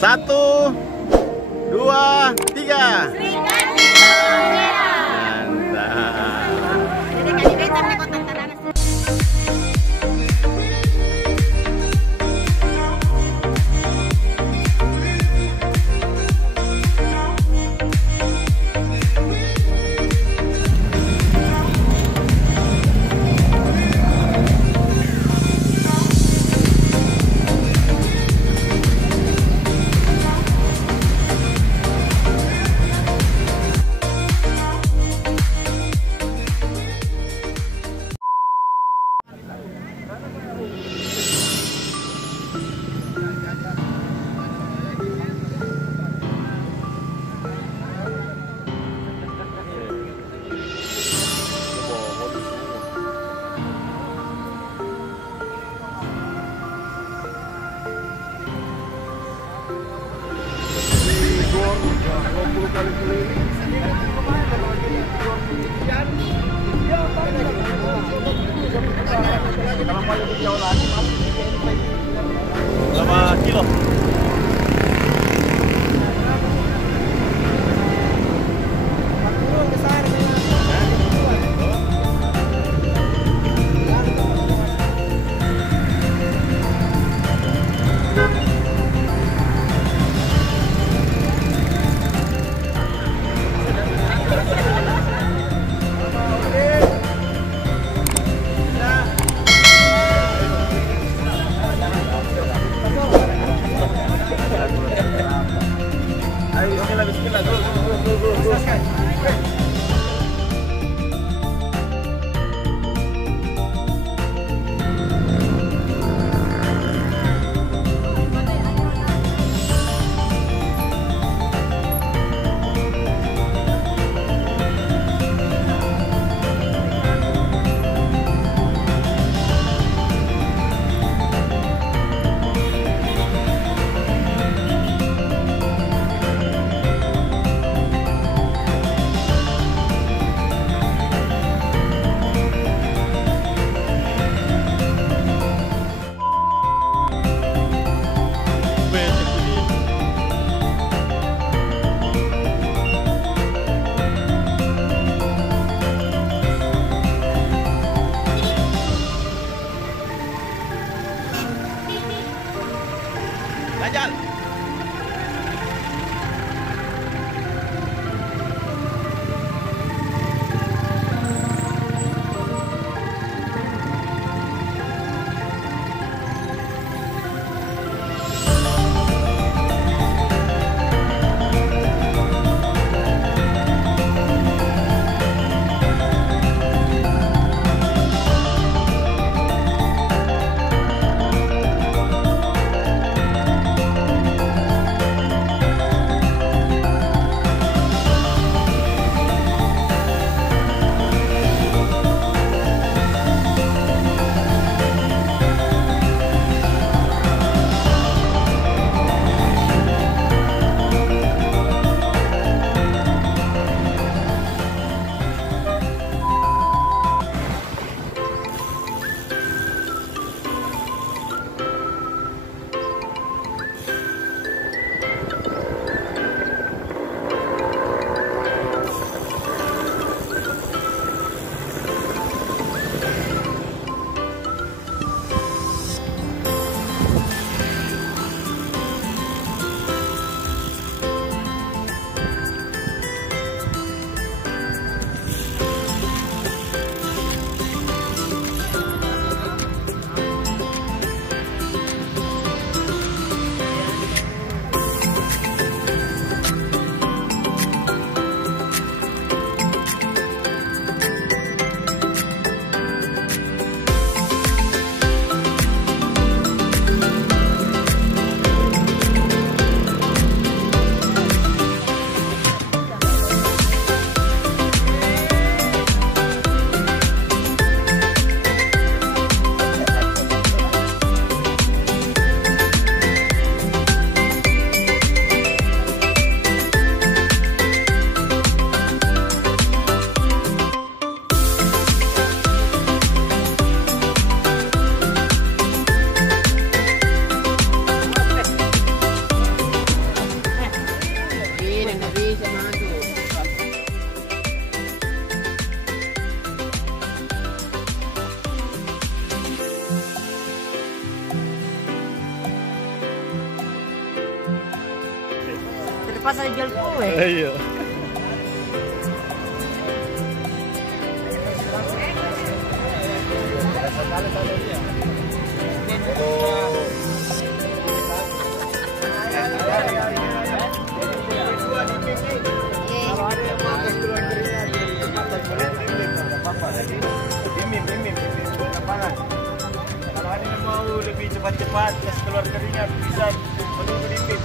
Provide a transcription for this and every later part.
1, 2, 3. Berapa kilo? Lanjut. pasar jual kue. Iya. Kalau ada yang mau lebih cepat-cepat kasih keluar keringat bisa menunggu limpit.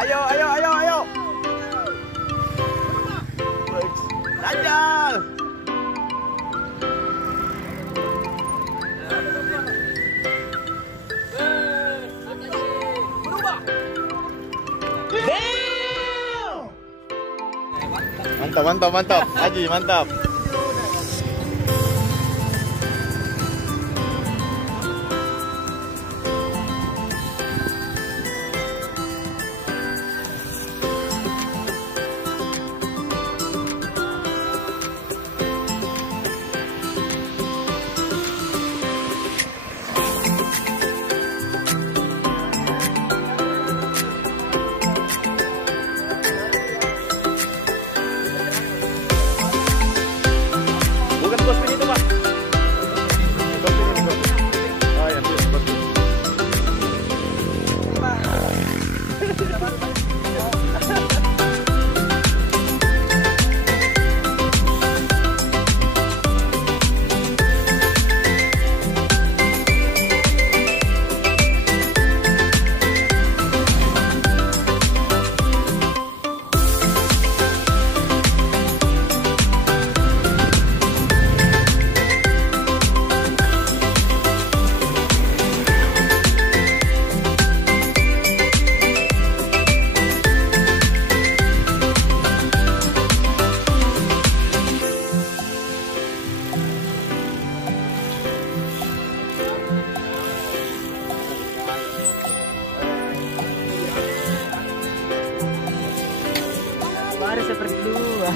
Ayo. Lanjut. Mantap. Haji, mantap. Baru seperti dua.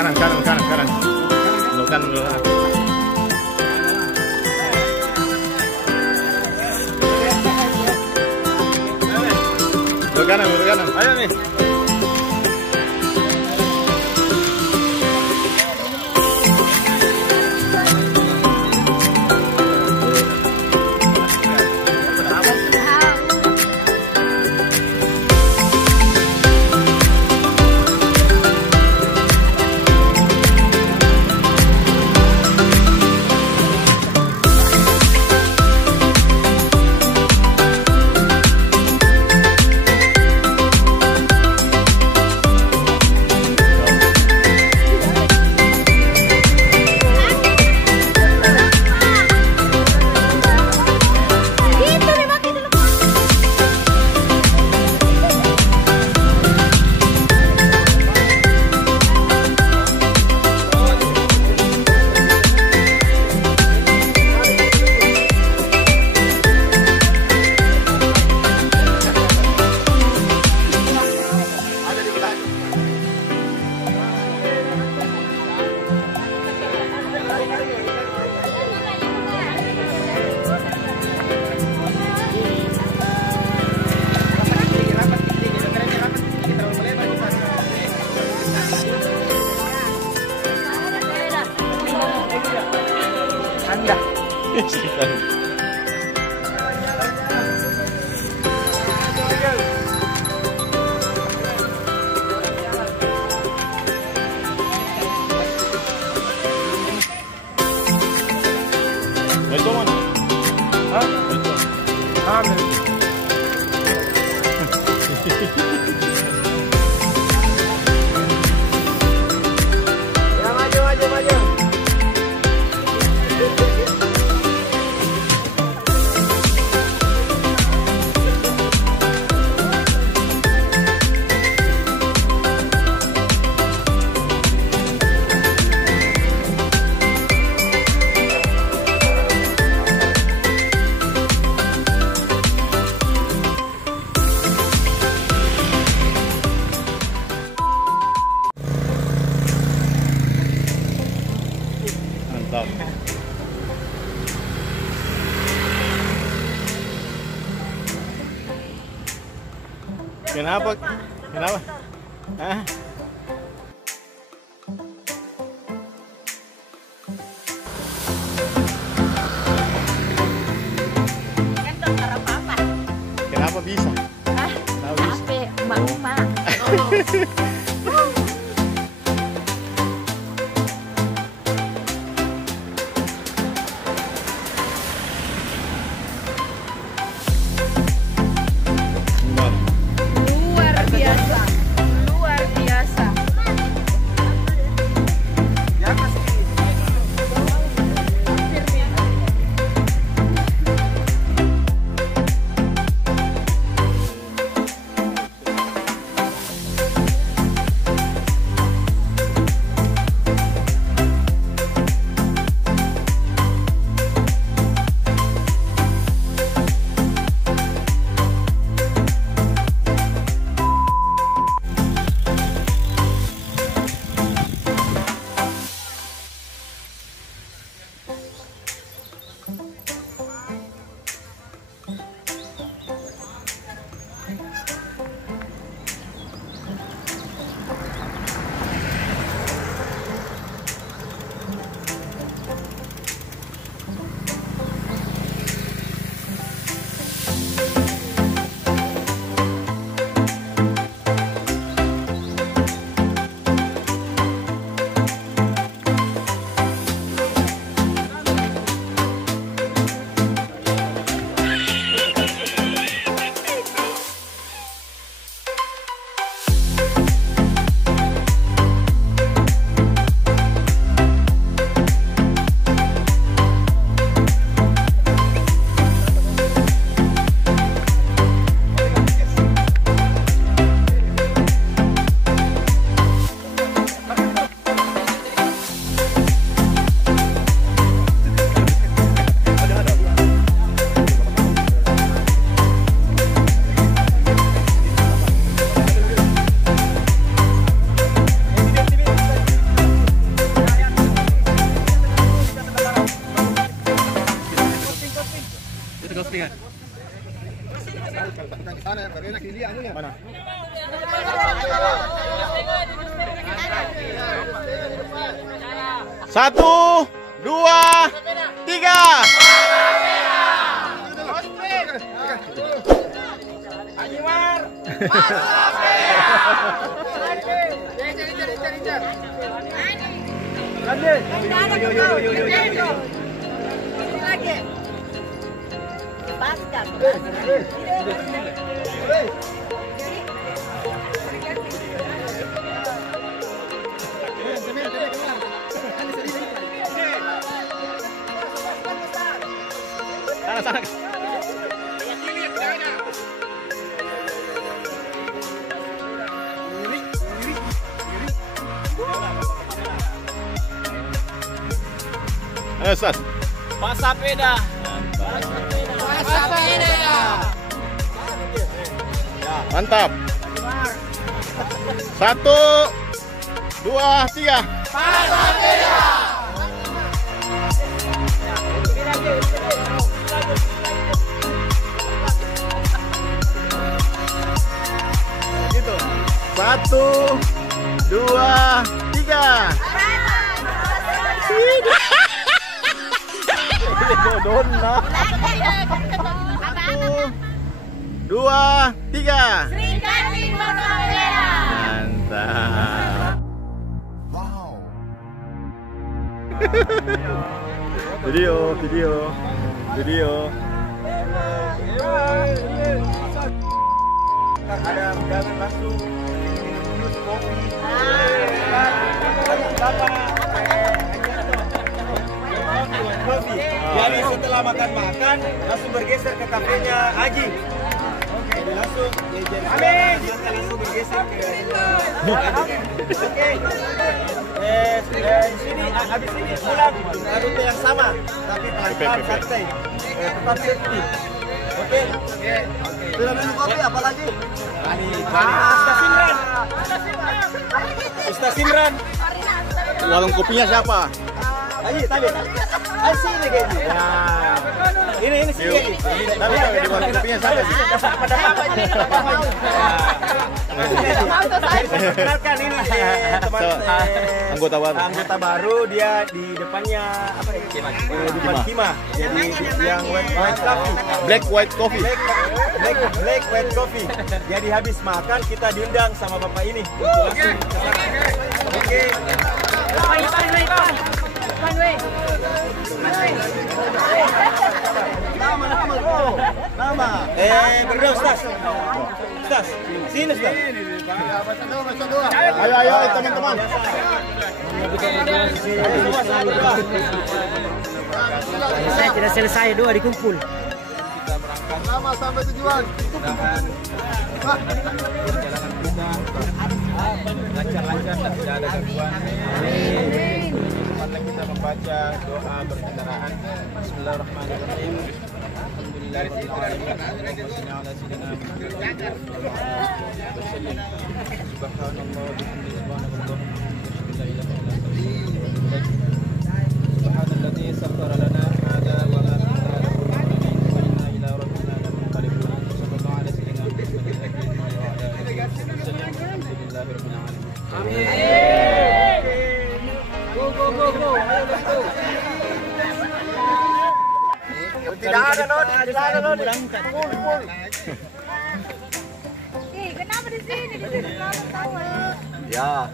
kanan. Belok kanan. Belok kanan. Belok kanan. Ayo nih. Itu mana? Hah? Itu. Ya maju. Mantap. Kenapa? Hah? Kenapa bisa? Kenapa bisa? Capek, Mbak. Luar biasa. Mana? Satu, dua, tiga. Sana. Ayo, Ustaz. Pasapeda. Mantap. Satu, dua, tiga. Gitu. Satu, dua, tiga. Dona. Satu, dua, tiga. Mantap. Wow. Video. Ada undangan langsung minum kopi. Kopi. Jadi setelah makan langsung bergeser ke kafenya Haji. Jadi langsung amin. Langsung bergeser ke Oke. Sini habis ini pulang rute yang sama tapi pelan-pelan santai. Tetap safety. Oke. Sudah minum kopi apa lagi? Ustaz Simran. Warung kopinya siapa? Ayo, tadi. Sini kayaknya. Nah. Ini sini. Tapi di warung kopinya siapa sih? Kenalkan ini teman Anggota baru dia di depannya apa ya? Di depan Kima. Jadi yang white coffee. Black white coffee. Black white coffee. Jadi habis makan kita diundang sama bapak ini. Oke. Nama. Berdua Ustaz. Sini Ustaz. Ayo teman-teman. Saya tidak selesai, dua dikumpul. Kita berangkat. Selamat sampai tujuan. Mudah-mudahan perjalanan kita lancar-lancar dan tidak ada gangguan. Amin. Marilah kita membaca doa berkendaraan. Bismillahirrahmanirrahim. Subhanalladzi sakhkhara lana hadza wa ma kunna lahu muqrinin wa inna ila rabbina lamunqalibun. Sallallahu alaihi wasallam. Amin. Go. Tidak ada non. Full. Kenapa di sini? Di sini selalu tahu. Ya.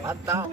Mantap.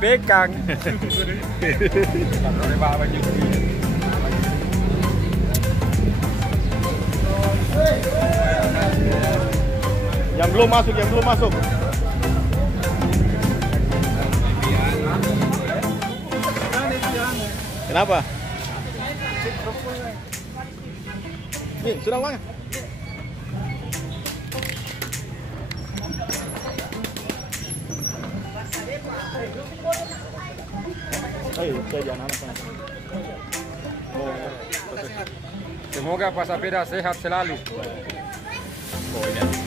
Bekang. Yang belum masuk, yang belum masuk. Kenapa? Nih, sudah mana? Ayo, saya jangan anak. Semoga Pasapeda sehat selalu. Oh, ini.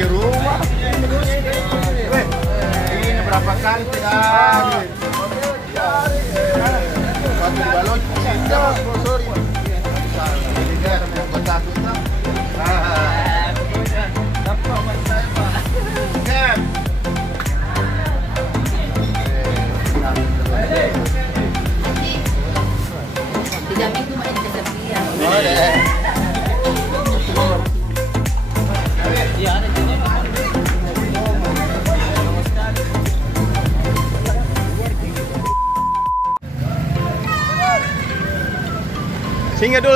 Ke rumah. Ini berapa kali tidak? Satu balon. Sorry. Ini dia ada satu. Tiga minggu main di Keseruan.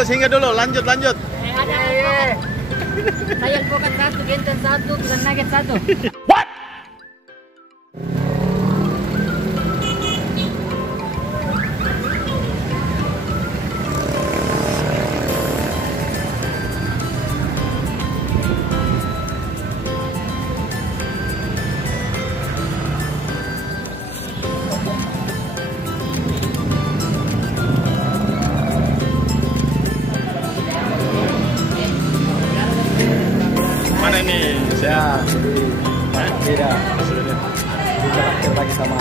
Singgah dulu, lanjut. Ada. Saya pokat satu, genten satu, bukan nugget satu. Mana ini? Ya, beda. Kita lagi sama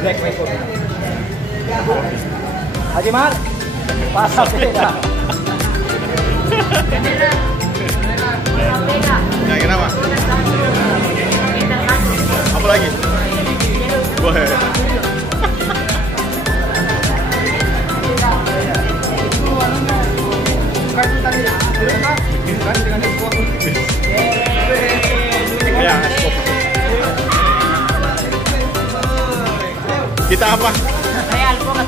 Black Record. Haji Mar, Pasapeda. Nah, kenapa? Apa lagi? Boleh. Ya, kita apa? Saya alpokat